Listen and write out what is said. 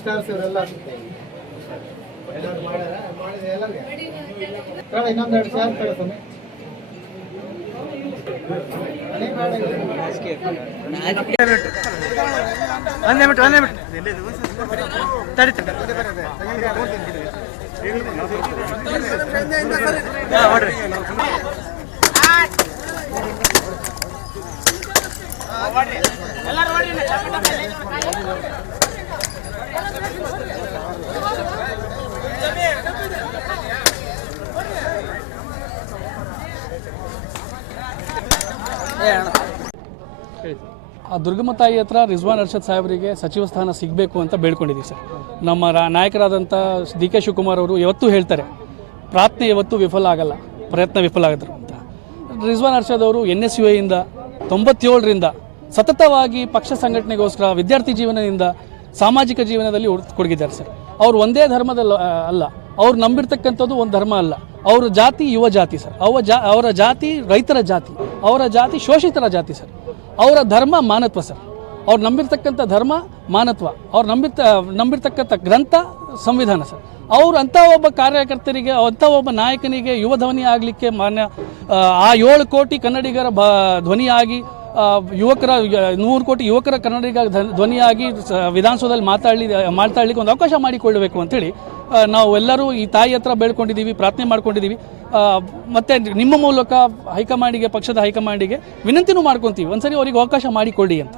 Stars ಇವರೆಲ್ಲ ಇನ್ನೊಂದೆರಡು sir ಕಳಿಸ್ತಾನೆ ದುರ್ಗಮ್ಮ ತಾಯಿ ಹತ್ರ ರಿಜ್ವಾನ್ ಅರ್ಷದ್ ಸಾಹೇಬರಿಗೆ ಸಚಿವ ಸ್ಥಾನ ಸಿಗಬೇಕು ಅಂತ ಬೇಡ್ಕೊಂಡಿದ್ದೀವಿ ಸರ್. ನಮ್ಮ ನಾಯಕರಾದಂಥ ಡಿ ಕೆ ಶಿವಕುಮಾರ್ ಅವರು ಯಾವತ್ತೂ ಹೇಳ್ತಾರೆ, ಪ್ರಾರ್ಥನೆ ಯಾವತ್ತೂ ವಿಫಲ ಆಗಲ್ಲ, ಪ್ರಯತ್ನ ವಿಫಲ ಆಗಿದ್ರು ಅಂತ. ರಿಜ್ವಾನ್ ಅರ್ಷದ್ ಅವರು NSUIಯಿಂದ 97ರಿಂದ ಸತತವಾಗಿ ಪಕ್ಷ ಸಂಘಟನೆಗೋಸ್ಕರ ವಿದ್ಯಾರ್ಥಿ ಜೀವನದಿಂದ ಸಾಮಾಜಿಕ ಜೀವನದಲ್ಲಿ ಕೊಡಗಿದ್ದಾರೆ ಸರ್. ಅವರು ಒಂದೇ ಧರ್ಮದಲ್ಲಿ ಅಲ್ಲ, ಅವ್ರು ನಂಬಿರ್ತಕ್ಕಂಥದ್ದು ಒಂದು ಧರ್ಮ ಅಲ್ಲ. ಅವರ ಜಾತಿ ಯುವ ಜಾತಿ ಸರ್, ಅವರ ಜಾತಿ ರೈತರ ಜಾತಿ, ಅವರ ಜಾತಿ ಶೋಷಿತರ ಜಾತಿ ಸರ್. ಅವರ ಧರ್ಮ ಮಾನತ್ವ ಸರ್. ಅವ್ರು ನಂಬಿರ್ತಕ್ಕಂಥ ಧರ್ಮ ಮಾನತ್ವ, ಅವ್ರು ನಂಬಿರ್ತಕ್ಕಂಥ ಗ್ರಂಥ ಸಂವಿಧಾನ ಸರ್. ಅವರು ಅಂಥ ಒಬ್ಬ ಕಾರ್ಯಕರ್ತರಿಗೆ, ಅಂಥ ಒಬ್ಬ ನಾಯಕನಿಗೆ ಯುವ ಧ್ವನಿ ಆಗಲಿಕ್ಕೆ ಮಾನ್ಯ ಆ 7 ಕೋಟಿ ಕನ್ನಡಿಗರ ಧ್ವನಿಯಾಗಿ, ಯುವಕರ 100 ಕೋಟಿ ಯುವಕರ ಕನ್ನಡಿಗ ಧ್ವನಿಯಾಗಿ ವಿಧಾನಸೌಧದಲ್ಲಿ ಮಾತಾಡಲಿಕ್ಕೆ ಒಂದು ಅವಕಾಶ ಮಾಡಿಕೊಳ್ಳಬೇಕು ಅಂತೇಳಿ ನಾವು ಎಲ್ಲರೂ ಈ ತಾಯಿ ಹತ್ರ ಬೇಡ್ಕೊಂಡಿದ್ದೀವಿ, ಪ್ರಾರ್ಥನೆ ಮಾಡ್ಕೊಂಡಿದ್ದೀವಿ. ಮತ್ತು ನಿಮ್ಮ ಮೂಲಕ ಹೈಕಮಾಂಡಿಗೆ, ಪಕ್ಷದ ಹೈಕಮಾಂಡಿಗೆ ವಿನಂತಿನೂ ಮಾಡ್ಕೊತೀವಿ, ಒಂದ್ಸರಿ ಅವರಿಗೆ ಅವಕಾಶ ಮಾಡಿಕೊಡಿ ಅಂತ.